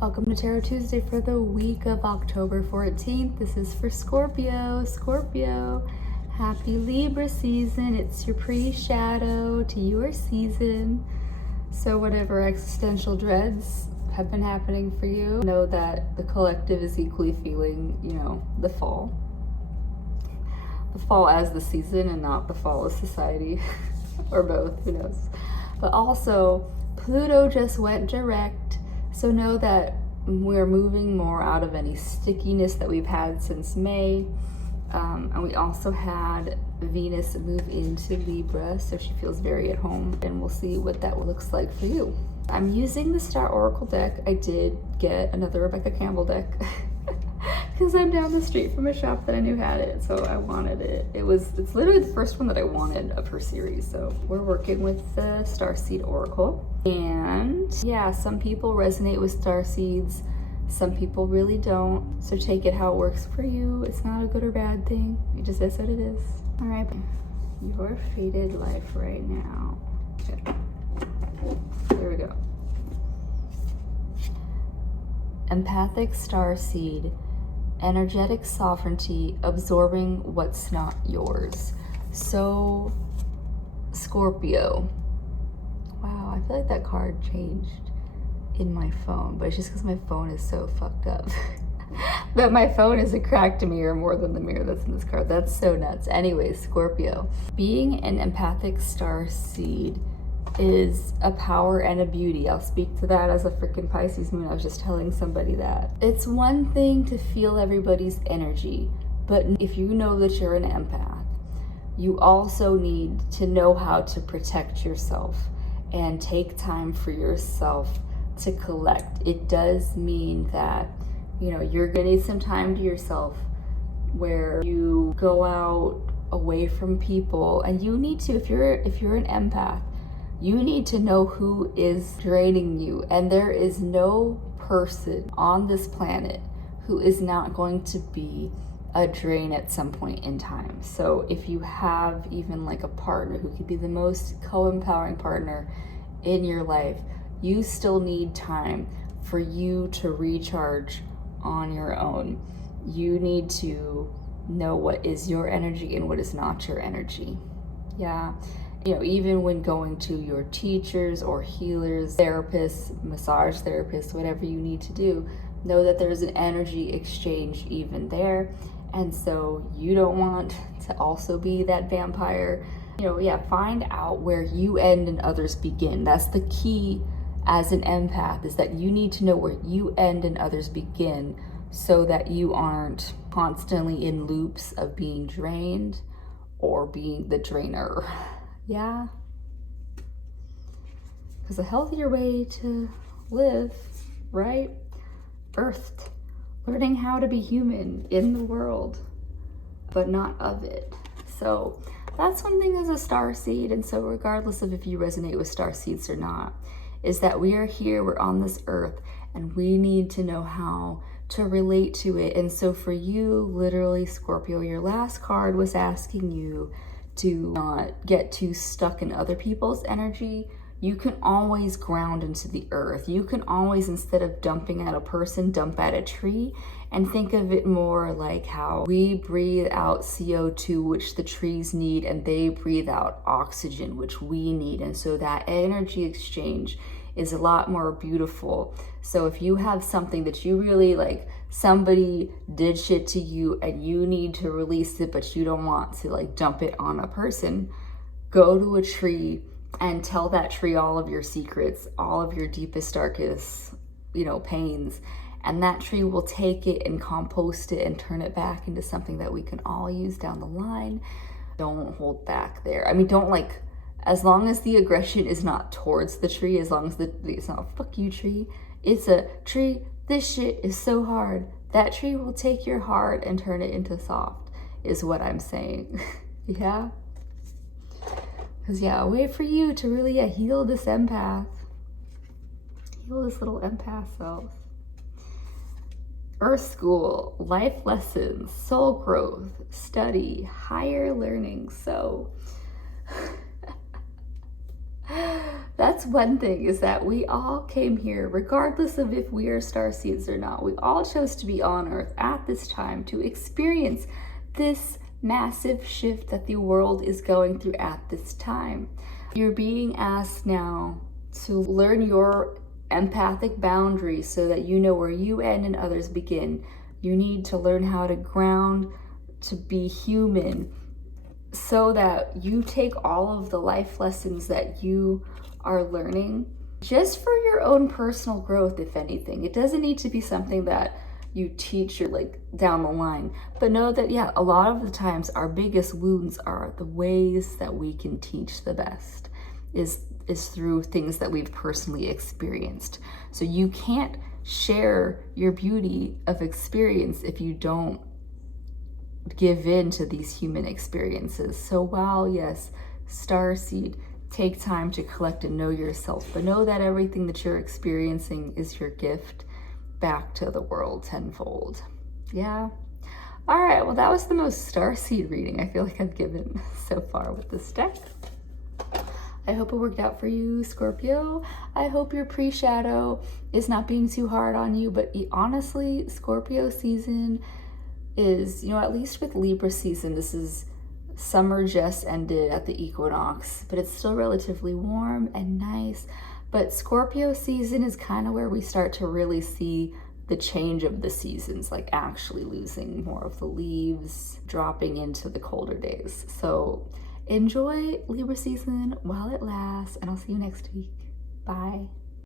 Welcome to Tarot Tuesday for the week of October 14th. This is for Scorpio. Scorpio, happy Libra season. It's your pre-shadow to your season. So whatever existential dreads have been happening for you, know that the collective is equally feeling, the fall. The fall as the season and not the fall as society, or both, who knows. But also, Pluto just went direct, so know that we're moving more out of any stickiness that we've had since May. And we also had Venus move into Libra, so she feels very at home, and we'll see what that looks like for you. I'm using the Star Oracle deck. I did get another Rebecca Campbell deck because I'm down the street from a shop that I knew had it, so I wanted it. It's literally the first one that I wanted of her series, so we're working with the Starseed Oracle. And yeah, some people resonate with Starseeds, some people really don't, so take it how it works for you. It's not a good or bad thing, it just is what it is. All right, your fated life right now. Okay, there we go. Empathic Starseed, energetic sovereignty, absorbing what's not yours. So, Scorpio. Wow, I feel like that card changed in my phone, but it's just because my phone is so fucked up. But my phone is a cracked mirror more than the mirror that's in this card. That's so nuts. Anyway, Scorpio. Being an empathic starseed is a power and a beauty. I'll speak to that as a freaking Pisces moon. I was just telling somebody that. It's one thing to feel everybody's energy, but if you know that you're an empath, you also need to know how to protect yourself and take time for yourself to collect. It does mean that, you're gonna need some time to yourself where you go out away from people, and you need to, if you're an empath, you need to know who is draining you. And there is no person on this planet who is not going to be a drain at some point in time. So if you have even like a partner who could be the most co-empowering partner in your life, you still need time for you to recharge on your own. You need to know what is your energy and what is not your energy. Yeah. Even when going to your teachers or healers, therapists, massage therapists, whatever you need to do, know that there's an energy exchange even there. And so you don't want to also be that vampire. Find out where you end and others begin. That's the key as an empath, is that you need to know where you end and others begin, so that you aren't constantly in loops of being drained or being the drainer. Yeah, because a healthier way to live, right? Earthed, learning how to be human in the world, but not of it. So that's one thing as a starseed. And so regardless of if you resonate with starseeds or not, is that we are here, we're on this earth, and we need to know how to relate to it. And so for you, literally, Scorpio, your last card was asking you to not get too stuck in other people's energy. You can always ground into the earth. You can always, instead of dumping at a person, dump at a tree, and think of it more like how we breathe out CO2, which the trees need, and they breathe out oxygen, which we need. And so that energy exchange is a lot more beautiful. So if you have something that you really like, somebody did shit to you and you need to release it, but you don't want to like dump it on a person, go to a tree and tell that tree all of your secrets, all of your deepest, darkest, pains. And that tree will take it and compost it and turn it back into something that we can all use down the line. Don't hold back there. As long as the aggression is not towards the tree, as long as it's not a fuck you tree, it's a tree, this shit is so hard. That tree will take your heart and turn it into soft, is what I'm saying. Yeah? Because a way for you to really heal this empath. Heal this little empath self. Earth School, life lessons, soul growth, study, higher learning. So That's one thing, is that we all came here, regardless of if we are starseeds or not. We all chose to be on Earth at this time to experience this massive shift that the world is going through at this time. You're being asked now to learn your empathic boundaries so that you know where you end and others begin. You need to learn how to ground, to be human, so that you take all of the life lessons that you are learning just for your own personal growth, if anything. It doesn't need to be something that you teach like down the line, but know that, yeah, a lot of the times our biggest wounds are the ways that we can teach the best is through things that we've personally experienced. So you can't share your beauty of experience if you don't give in to these human experiences. So while, yes, Starseed, take time to collect and know yourself, but know that everything that you're experiencing is your gift back to the world tenfold. Yeah. All right, well, that was the most Starseed reading I feel like I've given so far with this deck. I hope it worked out for you, Scorpio. I hope your pre-shadow is not being too hard on you, but honestly, Scorpio season is, at least with Libra season, this is summer just ended at the equinox, but it's still relatively warm and nice. But Scorpio season is kind of where we start to really see the change of the seasons, like actually losing more of the leaves, dropping into the colder days. So enjoy Libra season while it lasts, and I'll see you next week. Bye.